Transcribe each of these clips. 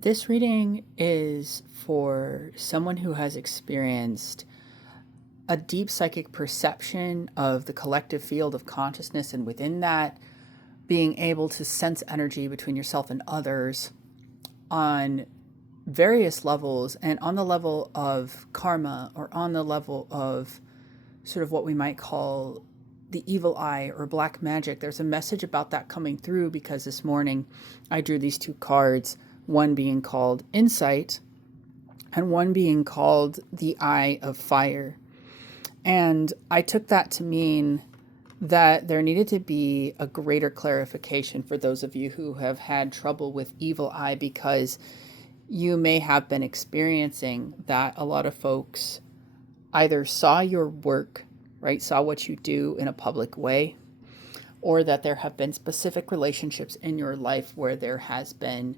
This reading is for someone who has experienced a deep psychic perception of the collective field of consciousness, and within that, being able to sense energy between yourself and others on various levels, and on the level of karma, or on the level of sort of what we might call the evil eye or black magic. There's a message about that coming through because this morning I drew these two cards, one being called Insight and one being called the Eye of Fire. And I took that to mean that there needed to be a greater clarification for those of you who have had trouble with evil eye, because you may have been experiencing that a lot of folks either saw your work, right, saw what you do in a public way, or that there have been specific relationships in your life where there has been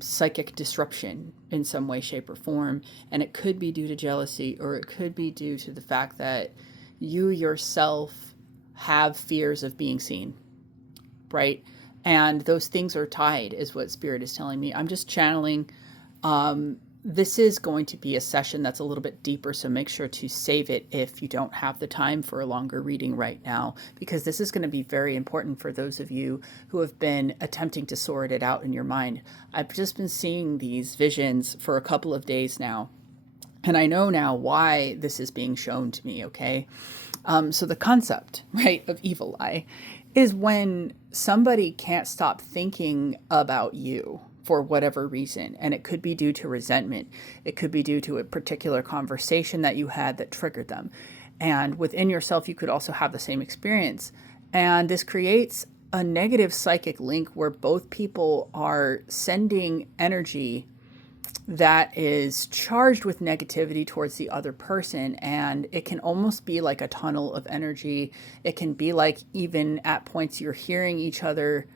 psychic disruption in some way, shape, or form. And it could be due to jealousy, or it could be due to the fact that you yourself have fears of being seen, right? And those things are tied, is what Spirit is telling me. I'm just channeling. This is going to be a session that's a little bit deeper, so make sure to save it if you don't have the time for a longer reading right now, because this is going to be very important for those of you who have been attempting to sort it out in your mind. I've just been seeing these visions for a couple of days now, and I know now why this is being shown to me, okay? So the concept, right, of evil eye is when somebody can't stop thinking about you for whatever reason. And it could be due to resentment. It could be due to a particular conversation that you had that triggered them. And within yourself, you could also have the same experience. And this creates a negative psychic link where both people are sending energy that is charged with negativity towards the other person. And it can almost be like a tunnel of energy. It can be like, even at points, you're hearing each other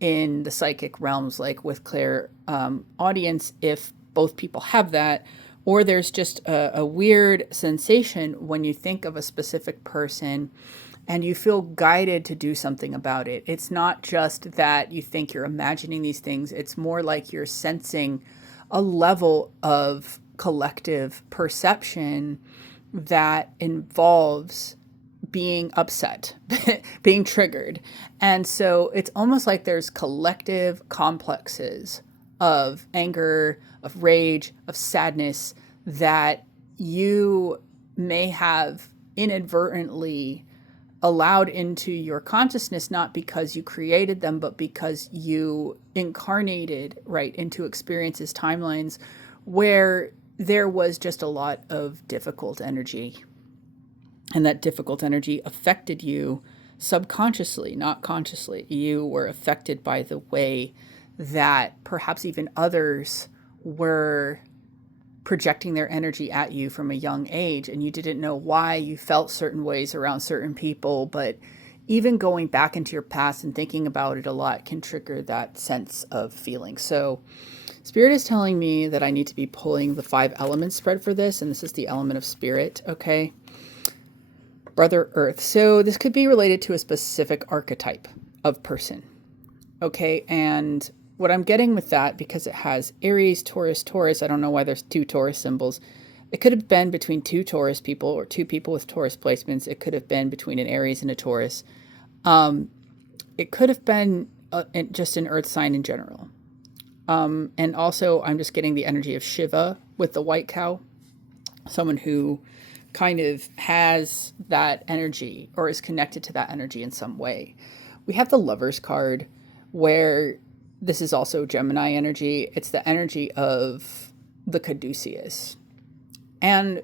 in the psychic realms, like with clear audience, if both people have that. Or there's just a weird sensation when you think of a specific person and you feel guided to do something about it. It's not just that you think you're imagining these things, it's more like you're sensing a level of collective perception that involves being upset, being triggered. And so it's almost like there's collective complexes of anger, of rage, of sadness that you may have inadvertently allowed into your consciousness, not because you created them, but because you incarnated right into experiences, timelines where there was just a lot of difficult energy. And that difficult energy affected you subconsciously, not consciously. You were affected by the way that perhaps even others were projecting their energy at you from a young age, and you didn't know why you felt certain ways around certain people. But even going back into your past and thinking about it a lot can trigger that sense of feeling. So Spirit is telling me that I need to be pulling the 5 elements spread for this, and this is the element of spirit, okay? Brother Earth. So this could be related to a specific archetype of person, okay? And what I'm getting with that, because it has Aries, Taurus, Taurus, I don't know why there's 2 Taurus symbols. It could have been between 2 Taurus people, or 2 people with Taurus placements. It could have been between an Aries and a Taurus. It could have been just an earth sign in general. And also, I'm just getting the energy of Shiva with the white cow, someone who kind of has that energy or is connected to that energy in some way. We have the Lovers card, where this is also Gemini energy. It's the energy of the caduceus. And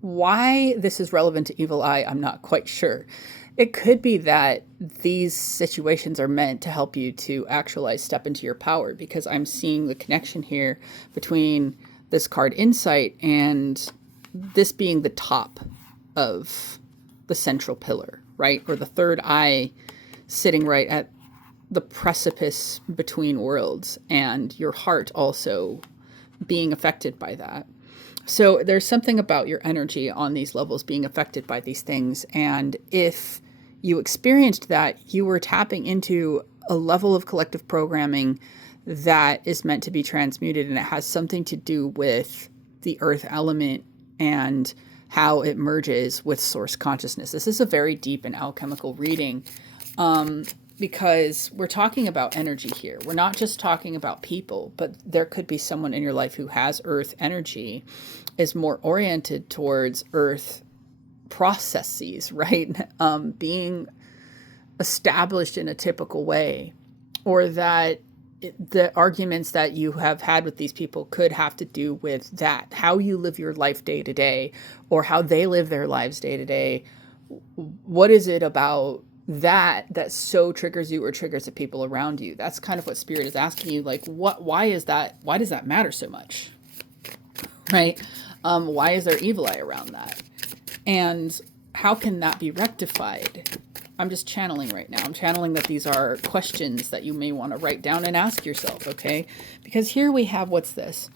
why this is relevant to evil eye, I'm not quite sure. It could be that these situations are meant to help you to actualize, step into your power, because I'm seeing the connection here between this card Insight and this being the top of the central pillar, right? Or the third eye sitting right at the precipice between worlds, and your heart also being affected by that. So there's something about your energy on these levels being affected by these things. And if you experienced that, you were tapping into a level of collective programming that is meant to be transmuted, and it has something to do with the earth element and how it merges with source consciousness. This is a very deep and alchemical reading, because we're talking about energy here. We're not just talking about people, but there could be someone in your life who has earth energy, is more oriented towards earth processes, right? Being established in a typical way, or that the arguments that you have had with these people could have to do with that, how you live your life day to day, or how they live their lives day to day. What is it about that so triggers you or triggers the people around you? That's kind of what Spirit is asking you. Like, why is that? Why does that matter so much? Right? Why is there evil eye around that? And how can that be rectified? I'm just channeling right now. I'm channeling that these are questions that you may want to write down and ask yourself, okay? Because here we have, what's this?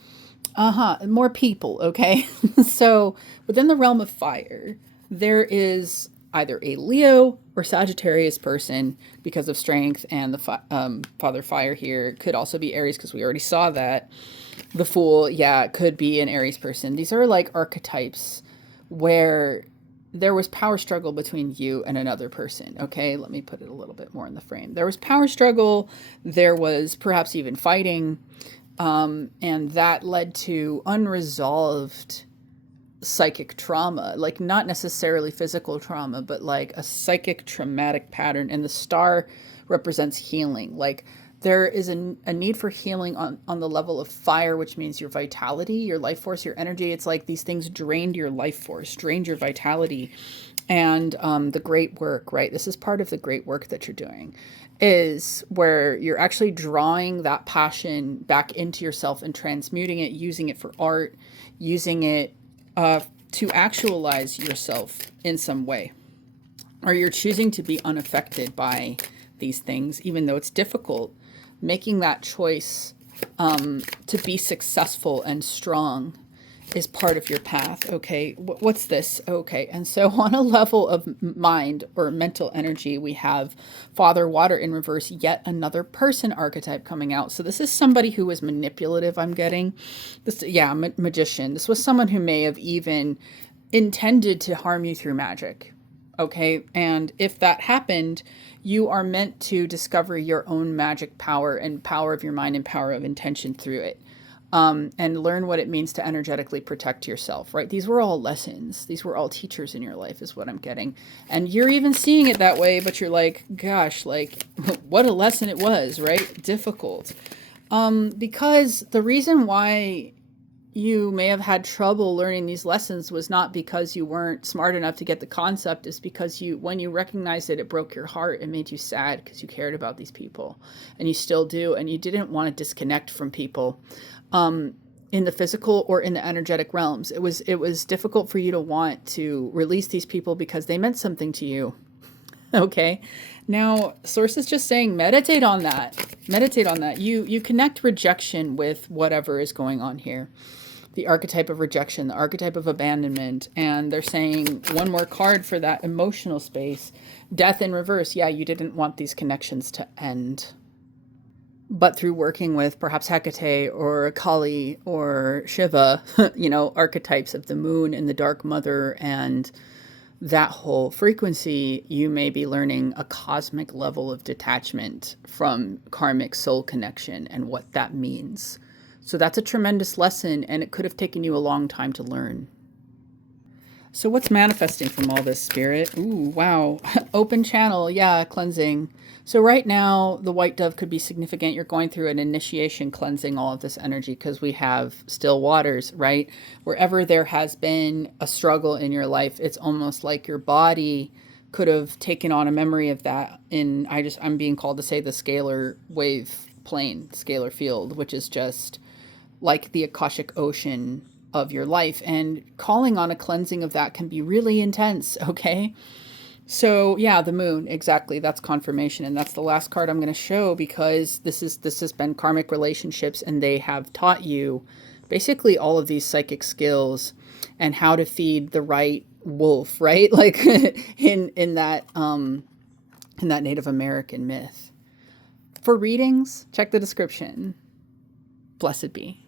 More people, okay? So within the realm of fire, there is either a Leo or Sagittarius person because of strength, and the Father Fire here could also be Aries because we already saw that. The Fool, yeah, could be an Aries person. These are like archetypes where there was power struggle between you and another person. Okay, let me put it a little bit more in the frame. There was power struggle. There was perhaps even fighting. And that led to unresolved psychic trauma, like not necessarily physical trauma, but like a psychic traumatic pattern. And the star represents healing. Like there is a need for healing on the level of fire, which means your vitality, your life force, your energy. It's like these things drained your life force, drained your vitality. And the great work, right? This is part of the great work that you're doing, is where you're actually drawing that passion back into yourself and transmuting it, using it for art, using it to actualize yourself in some way. Or you're choosing to be unaffected by these things, even though it's difficult. Making that choice to be successful and strong is part of your path. Okay, what's this? Okay, and so on a level of mind or mental energy, we have Father Water in reverse, yet another person archetype coming out. So this is somebody who was manipulative, I'm getting. This, yeah, magician. This was someone who may have even intended to harm you through magic. Okay, and if that happened, you are meant to discover your own magic power and power of your mind and power of intention through it, and learn what it means to energetically protect yourself, right? These were all lessons. These were all teachers in your life is what I'm getting. And you're even seeing it that way, but you're like, gosh, like what a lesson it was, right? Difficult. Because the reason why you may have had trouble learning these lessons was not because you weren't smart enough to get the concept. Is because when you recognized it, it broke your heart and made you sad because you cared about these people, and you still do, and you didn't want to disconnect from people in the physical or in the energetic realms. It was difficult for you to want to release these people because they meant something to you. Okay. Now, Source is just saying, meditate on that. Meditate on that. You connect rejection with whatever is going on here. The archetype of rejection, the archetype of abandonment. And they're saying one more card for that emotional space. Death in reverse. Yeah, you didn't want these connections to end. But through working with perhaps Hecate or Kali or Shiva, archetypes of the moon and the dark mother and that whole frequency, you may be learning a cosmic level of detachment from karmic soul connection and what that means. So that's a tremendous lesson, and it could have taken you a long time to learn. So what's manifesting from all this, Spirit? Ooh, wow. Open channel. Yeah, cleansing. So right now, the white dove could be significant. You're going through an initiation, cleansing all of this energy because we have still waters, right? Wherever there has been a struggle in your life, it's almost like your body could have taken on a memory of that I'm being called to say the scalar wave plane, scalar field, which is just like the Akashic ocean of your life, and calling on a cleansing of that can be really intense. Okay, so yeah, the moon, exactly, that's confirmation, and that's the last card I'm going to show, because this has been karmic relationships, and they have taught you basically all of these psychic skills and how to feed the right wolf, right? Like in that Native American myth. For readings, check the description. Blessed be.